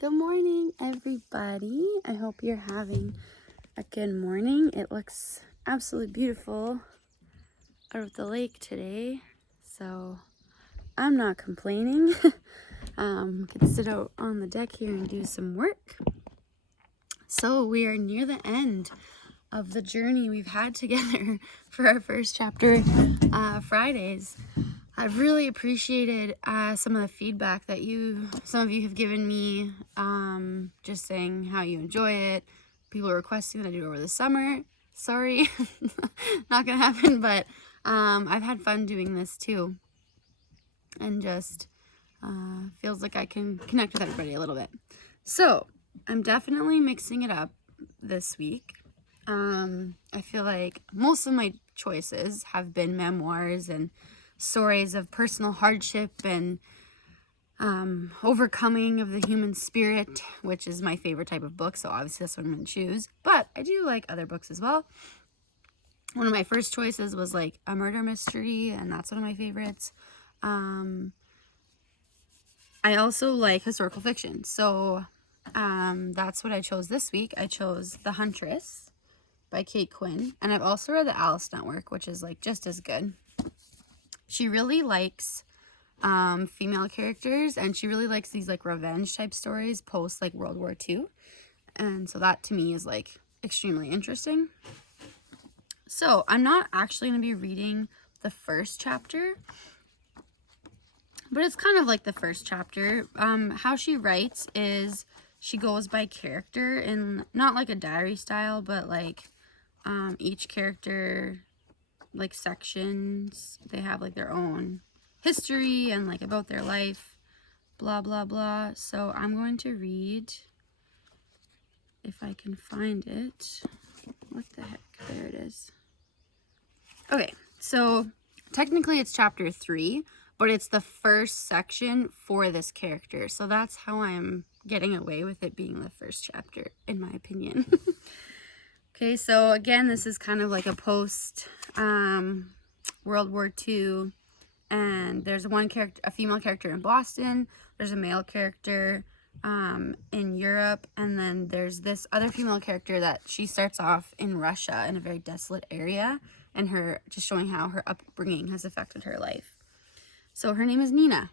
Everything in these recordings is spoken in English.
Good morning, everybody. I hope you're having a good morning. It looks absolutely beautiful out of the lake today, so I'm not complaining. Could sit out on the deck here and do some work. So we are near the end of the journey we've had together for our first chapter Fridays. I've really appreciated some of the feedback that some of you have given me, just saying how you enjoy it. People are requesting that I do it over the summer. Sorry, not gonna happen, but I've had fun doing this too. And just feels like I can connect with everybody a little bit. So I'm definitely mixing it up this week. I feel like most of my choices have been memoirs and stories of personal hardship and overcoming of the human spirit, which is my favorite type of book, so obviously that's what I'm going to choose. But I do like other books as well. One of my first choices was like a murder mystery, and that's one of my favorites. I also like historical fiction, so that's what I chose this week. I chose The Huntress by Quinn, and I've also read The Alice Network, which is like just as good. She really likes female characters, and she really likes these like revenge type stories post like World War II, and so that to me is like extremely interesting. So I'm not actually going to be reading the first chapter, but it's kind of like the first chapter. How she writes is she goes by character, in not like a diary style, but like each character, like sections, they have like their own history and like about their life, blah blah blah. So I'm going to read, if I can find it. What the heck? There it is. Okay, so technically it's chapter 3, but it's the first section for this character, so that's how I'm getting away with it being the first chapter, in my opinion. Okay, so again, this is kind of like a post World War II, and there's a female character in Boston, there's a male character in Europe, and then there's this other female character that she starts off in Russia in a very desolate area, and her just showing how her upbringing has affected her life. So her name is Nina.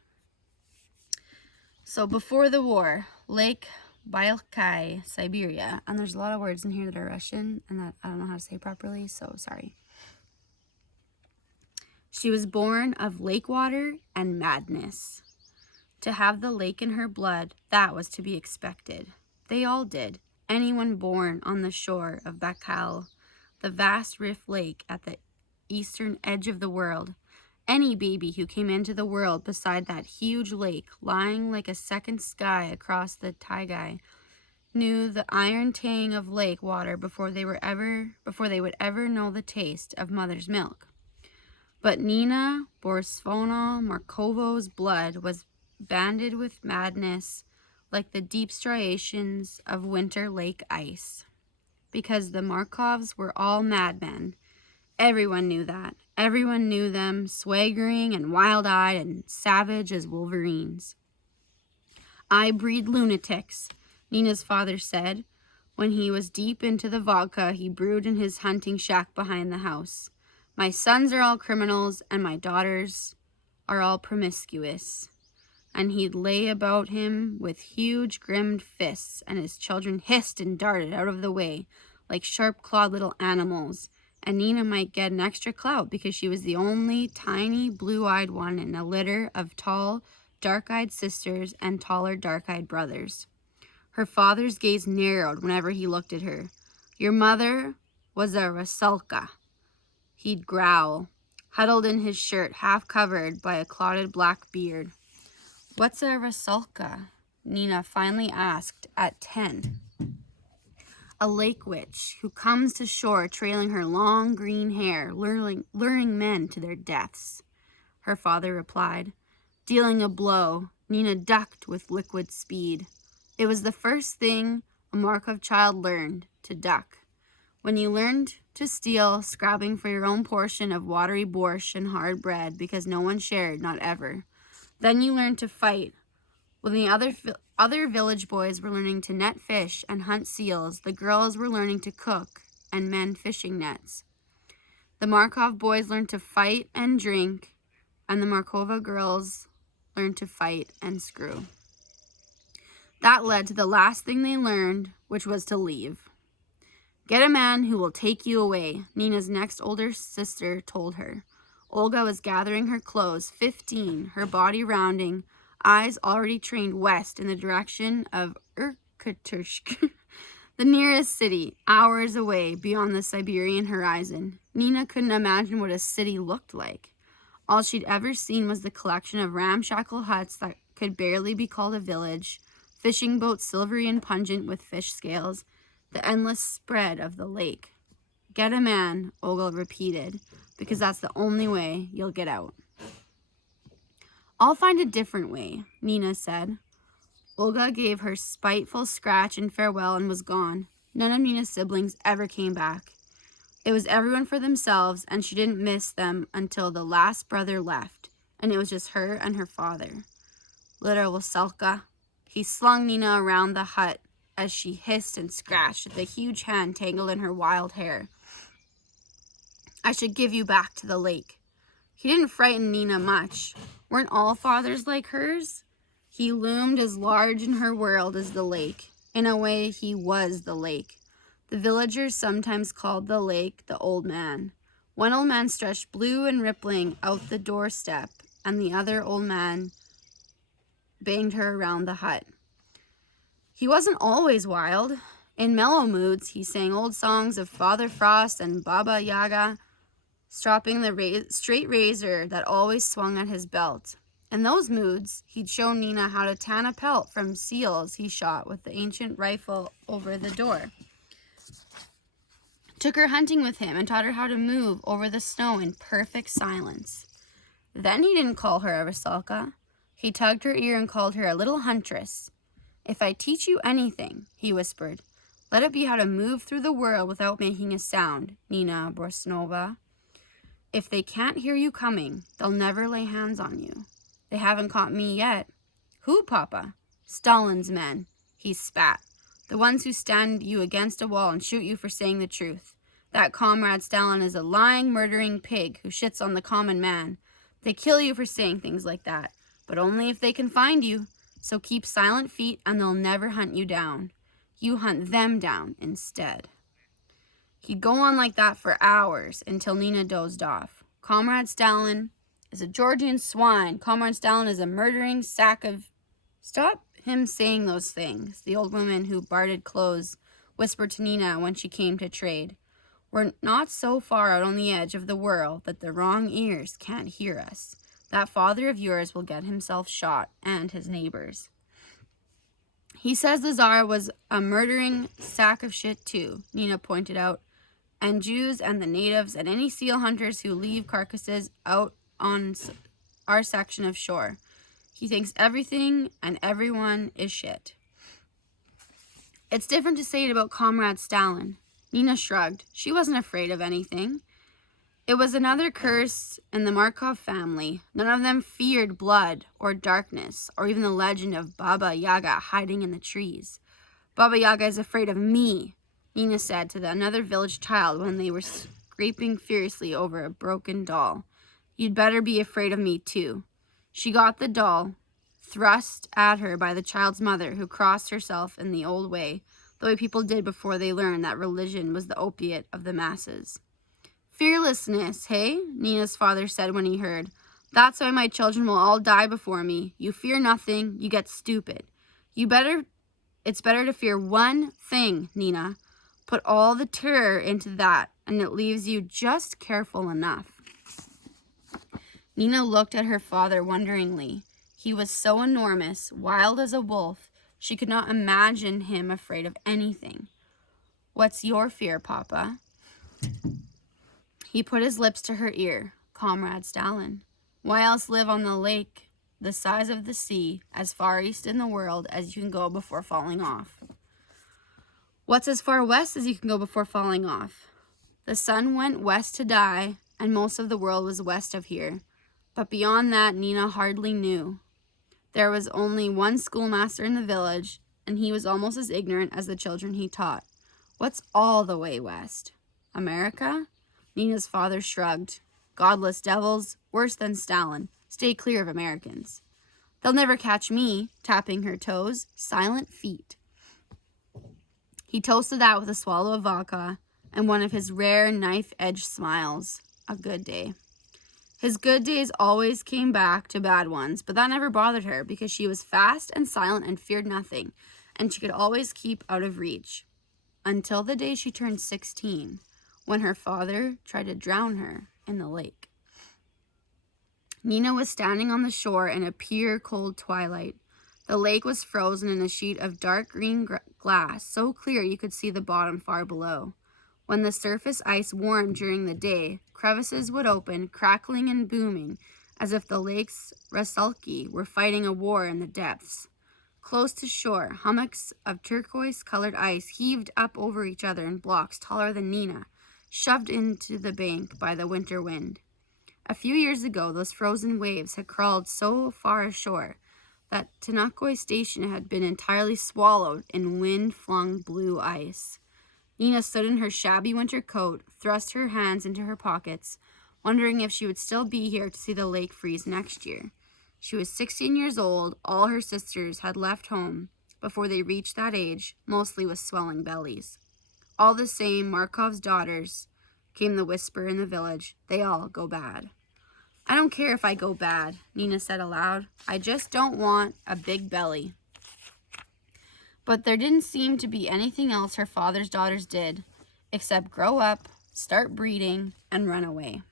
So before the war, Lake Baikal, Siberia, and there's a lot of words in here that are Russian and that I don't know how to say properly, so sorry. She was born of lake water and madness. To have the lake in her blood, that was to be expected. They all did. Anyone born on the shore of Baikal, the vast rift lake at the eastern edge of the world. Any baby who came into the world beside that huge lake lying like a second sky across the taiga knew the iron tang of lake water before they would ever know the taste of mother's milk. But Nina Borisovna-Markovo's blood was banded with madness like the deep striations of winter lake ice. Because the Markovs were all madmen. Everyone knew that. Everyone knew them, swaggering and wild-eyed and savage as wolverines. I breed lunatics, Nina's father said. When he was deep into the vodka he brewed in his hunting shack behind the house. My sons are all criminals, and my daughters are all promiscuous. And he'd lay about him with huge, grimmed fists, and his children hissed and darted out of the way like sharp-clawed little animals. And Nina might get an extra clout because she was the only tiny, blue-eyed one in a litter of tall, dark-eyed sisters and taller, dark-eyed brothers. Her father's gaze narrowed whenever he looked at her. Your mother was a Rusalka, he'd growl, huddled in his shirt, half covered by a clotted black beard. What's a Rusalka? Nina finally asked at 10. A lake witch who comes to shore trailing her long green hair, luring men to their deaths, her father replied. Dealing a blow, Nina ducked with liquid speed. It was the first thing a Markov child learned, to duck. When you learned to steal, scrapping for your own portion of watery borscht and hard bread because no one shared, not ever. Then you learned to fight. When the Other village boys were learning to net fish and hunt seals. The girls were learning to cook and mend fishing nets. The Markov boys learned to fight and drink, and the Markova girls learned to fight and screw. That led to the last thing they learned, which was to leave. Get a man who will take you away, Nina's next older sister told her. Olga was gathering her clothes, 15, her body rounding, eyes already trained west in the direction of Irkutsk, the nearest city, hours away beyond the Siberian horizon. Nina couldn't imagine what a city looked like. All she'd ever seen was the collection of ramshackle huts that could barely be called a village, fishing boats silvery and pungent with fish scales, the endless spread of the lake. Get a man, Olga repeated, because that's the only way you'll get out. I'll find a different way, Nina said. Olga gave her spiteful scratch in farewell and was gone. None of Nina's siblings ever came back. It was everyone for themselves, and she didn't miss them until the last brother left, and it was just her and her father. Little Wasilka. He slung Nina around the hut as she hissed and scratched at the huge hand tangled in her wild hair. I should give you back to the lake. He didn't frighten Nina much. Weren't all fathers like hers? He loomed as large in her world as the lake. In a way, he was the lake. The villagers sometimes called the lake the old man. One old man stretched blue and rippling out the doorstep, and the other old man banged her around the hut. He wasn't always wild. In mellow moods, he sang old songs of Father Frost and Baba Yaga, stropping the straight razor that always swung at his belt. In those moods, he'd show Nina how to tan a pelt from seals he shot with the ancient rifle over the door. Took her hunting with him and taught her how to move over the snow in perfect silence. Then he didn't call her a Rusalka. He tugged her ear and called her a little huntress. If I teach you anything, he whispered, let it be how to move through the world without making a sound, Nina Borsnova. If they can't hear you coming, they'll never lay hands on you. They haven't caught me yet. Who, Papa? Stalin's men. He spat. The ones who stand you against a wall and shoot you for saying the truth. That comrade Stalin is a lying, murdering pig who shits on the common man. They kill you for saying things like that, but only if they can find you. So keep silent feet and they'll never hunt you down. You hunt them down instead. He'd go on like that for hours until Nina dozed off. Comrade Stalin is a Georgian swine. Comrade Stalin is a murdering sack of... Stop him saying those things, the old woman who bartered clothes whispered to Nina when she came to trade. We're not so far out on the edge of the world that the wrong ears can't hear us. That father of yours will get himself shot, and his neighbors. He says the Tsar was a murdering sack of shit too, Nina pointed out, and Jews and the natives and any seal hunters who leave carcasses out on our section of shore. He thinks everything and everyone is shit. It's different to say it about Comrade Stalin. Nina shrugged. She wasn't afraid of anything. It was another curse in the Markov family. None of them feared blood or darkness or even the legend of Baba Yaga hiding in the trees. Baba Yaga is afraid of me, Nina said to another village child when they were scraping furiously over a broken doll. You'd better be afraid of me too. She got the doll, thrust at her by the child's mother, who crossed herself in the old way, the way people did before they learned that religion was the opiate of the masses. Fearlessness, hey? Nina's father said when he heard. That's why my children will all die before me. You fear nothing, you get stupid. It's better to fear one thing, Nina. Put all the terror into that, and it leaves you just careful enough. Nina looked at her father wonderingly. He was so enormous, wild as a wolf, she could not imagine him afraid of anything. What's your fear, Papa? He put his lips to her ear. Comrade Stalin. Why else live on the lake, the size of the sea, as far east in the world as you can go before falling off? What's as far west as you can go before falling off? The sun went west to die, and most of the world was west of here. But beyond that, Nina hardly knew. There was only one schoolmaster in the village, and he was almost as ignorant as the children he taught. What's all the way west? America? Nina's father shrugged. Godless devils, worse than Stalin. Stay clear of Americans. They'll never catch me, tapping her toes. Silent feet. He toasted that with a swallow of vodka and one of his rare knife-edged smiles. A good day. His good days always came back to bad ones, but that never bothered her because she was fast and silent and feared nothing, and she could always keep out of reach. Until the day she turned 16, when her father tried to drown her in the lake. Nina was standing on the shore in a pure cold twilight. The lake was frozen in a sheet of dark green glass, so clear you could see the bottom far below. When the surface ice warmed during the day, crevices would open, crackling and booming, as if the lake's Rasulki were fighting a war in the depths. Close to shore, hummocks of turquoise-colored ice heaved up over each other in blocks taller than Nina, shoved into the bank by the winter wind. A few years ago, those frozen waves had crawled so far ashore that Tanakoi Station had been entirely swallowed in wind-flung blue ice. Nina stood in her shabby winter coat, thrust her hands into her pockets, wondering if she would still be here to see the lake freeze next year. She was 16 years old. All her sisters had left home before they reached that age, mostly with swelling bellies. All the same, Markov's daughters, came the whisper in the village. They all go bad. I don't care if I go bad, Nina said aloud. I just don't want a big belly. But there didn't seem to be anything else her father's daughters did, except grow up, start breeding, and run away.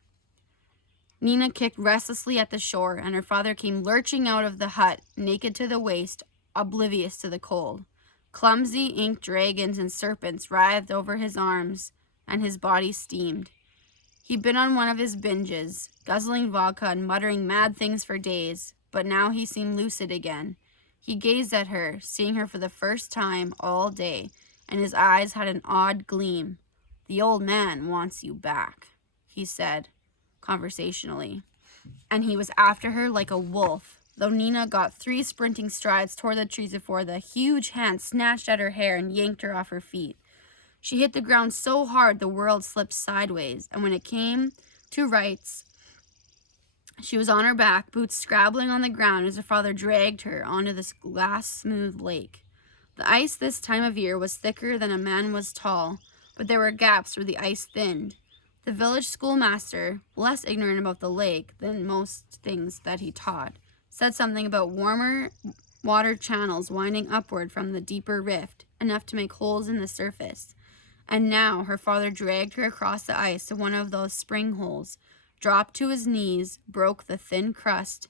Nina kicked restlessly at the shore, and her father came lurching out of the hut, naked to the waist, oblivious to the cold. Clumsy ink dragons and serpents writhed over his arms, and his body steamed. He'd been on one of his binges, guzzling vodka and muttering mad things for days, but now he seemed lucid again. He gazed at her, seeing her for the first time all day, and his eyes had an odd gleam. The old man wants you back, he said, conversationally. And he was after her like a wolf, though Nina got 3 sprinting strides toward the trees before the huge hand snatched at her hair and yanked her off her feet. She hit the ground so hard the world slipped sideways, and when it came to rights, she was on her back, boots scrabbling on the ground as her father dragged her onto this glass-smooth lake. The ice this time of year was thicker than a man was tall, but there were gaps where the ice thinned. The village schoolmaster, less ignorant about the lake than most things that he taught, said something about warmer water channels winding upward from the deeper rift, enough to make holes in the surface. And now her father dragged her across the ice to one of those spring holes, dropped to his knees, broke the thin crust,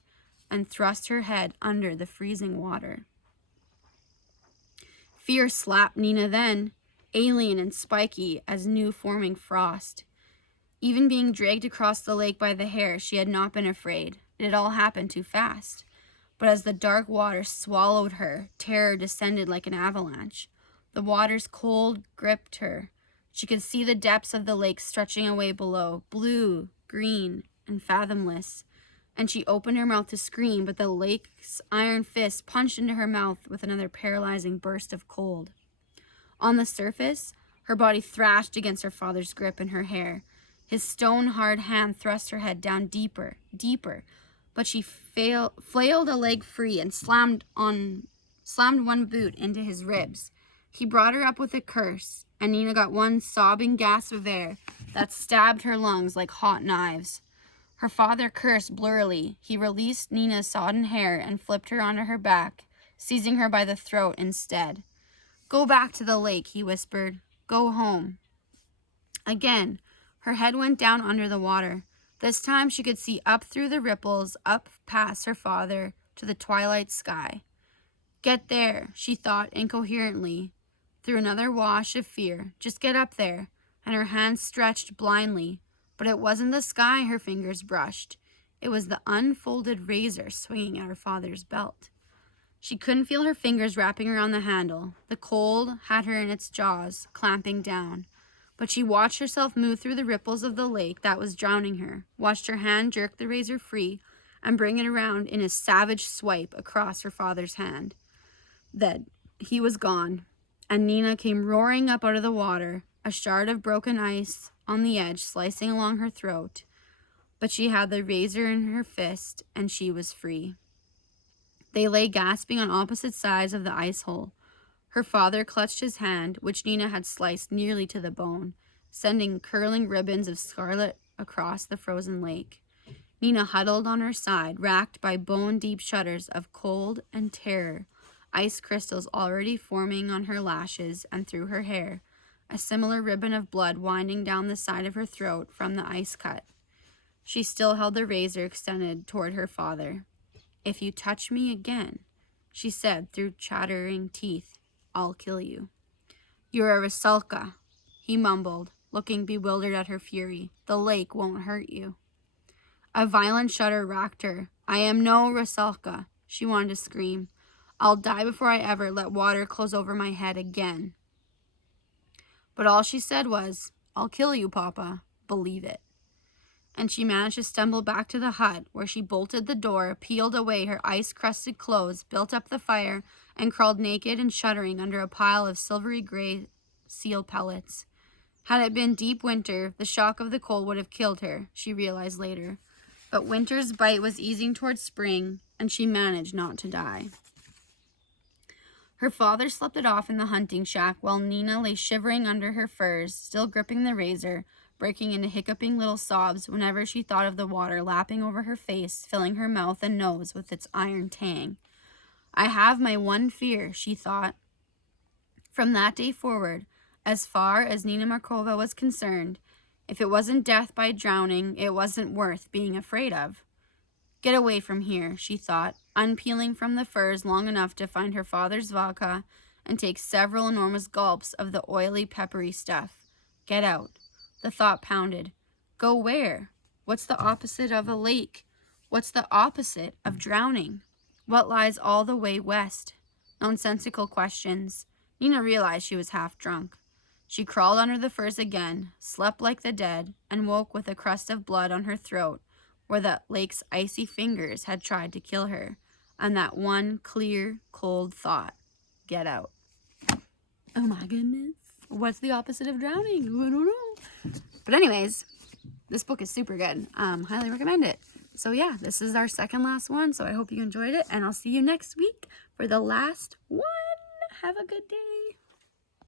and thrust her head under the freezing water. Fear slapped Nina then, alien and spiky as new-forming frost. Even being dragged across the lake by the hair, she had not been afraid. It had all happened too fast. But as the dark water swallowed her, terror descended like an avalanche. The water's cold gripped her. She could see the depths of the lake stretching away below, blue, green, and fathomless, and she opened her mouth to scream, but the lake's iron fist punched into her mouth with another paralyzing burst of cold. On the surface, her body thrashed against her father's grip in her hair. His stone-hard hand thrust her head down deeper, deeper, but she flailed a leg free and slammed one boot into his ribs. He brought her up with a curse, and Nina got one sobbing gasp of air that stabbed her lungs like hot knives. Her father cursed blurrily. He released Nina's sodden hair and flipped her onto her back, seizing her by the throat instead. Go back to the lake, he whispered. Go home. Again, her head went down under the water. This time she could see up through the ripples, up past her father, to the twilight sky. Get there, she thought incoherently, through another wash of fear. Just get up there. And her hands stretched blindly. But it wasn't the sky her fingers brushed. It was the unfolded razor swinging at her father's belt. She couldn't feel her fingers wrapping around the handle. The cold had her in its jaws, clamping down. But she watched herself move through the ripples of the lake that was drowning her, watched her hand jerk the razor free, and bring it around in a savage swipe across her father's hand. Then he was gone, and Nina came roaring up out of the water, a shard of broken ice on the edge slicing along her throat. But she had the razor in her fist, and she was free. They lay gasping on opposite sides of the ice hole. Her father clutched his hand, which Nina had sliced nearly to the bone, sending curling ribbons of scarlet across the frozen lake. Nina huddled on her side, racked by bone-deep shudders of cold and terror, ice crystals already forming on her lashes and through her hair, a similar ribbon of blood winding down the side of her throat from the ice cut. She still held the razor extended toward her father. "If you touch me again," she said through chattering teeth, "I'll kill you." "You're a Rusalka," he mumbled, looking bewildered at her fury. "The lake won't hurt you." A violent shudder racked her. "I am no Rusalka," she wanted to scream. "I'll die before I ever let water close over my head again." But all she said was, "I'll kill you, Papa. Believe it." And she managed to stumble back to the hut, where she bolted the door, peeled away her ice-crusted clothes, built up the fire, and crawled naked and shuddering under a pile of silvery gray seal pellets. Had it been deep winter, the shock of the cold would have killed her, she realized later. But winter's bite was easing towards spring, and she managed not to die. Her father slept it off in the hunting shack while Nina lay shivering under her furs, still gripping the razor, breaking into hiccuping little sobs whenever she thought of the water lapping over her face, filling her mouth and nose with its iron tang. "I have my one fear," she thought. From that day forward, as far as Nina Markova was concerned, if it wasn't death by drowning, it wasn't worth being afraid of. "Get away from here," she thought, unpeeling from the furs long enough to find her father's vodka and take several enormous gulps of the oily, peppery stuff. Get out. The thought pounded. Go where? What's the opposite of a lake? What's the opposite of drowning? What lies all the way west? Nonsensical questions. Nina realized she was half drunk. She crawled under the furs again, slept like the dead, and woke with a crust of blood on her throat, where the lake's icy fingers had tried to kill her, and that one clear, cold thought. Get out. Oh my goodness. What's the opposite of drowning? I don't know. But anyways, this book is super good. Highly recommend it. So yeah, this is our second last one. So I hope you enjoyed it, and I'll see you next week for the last one. Have a good day.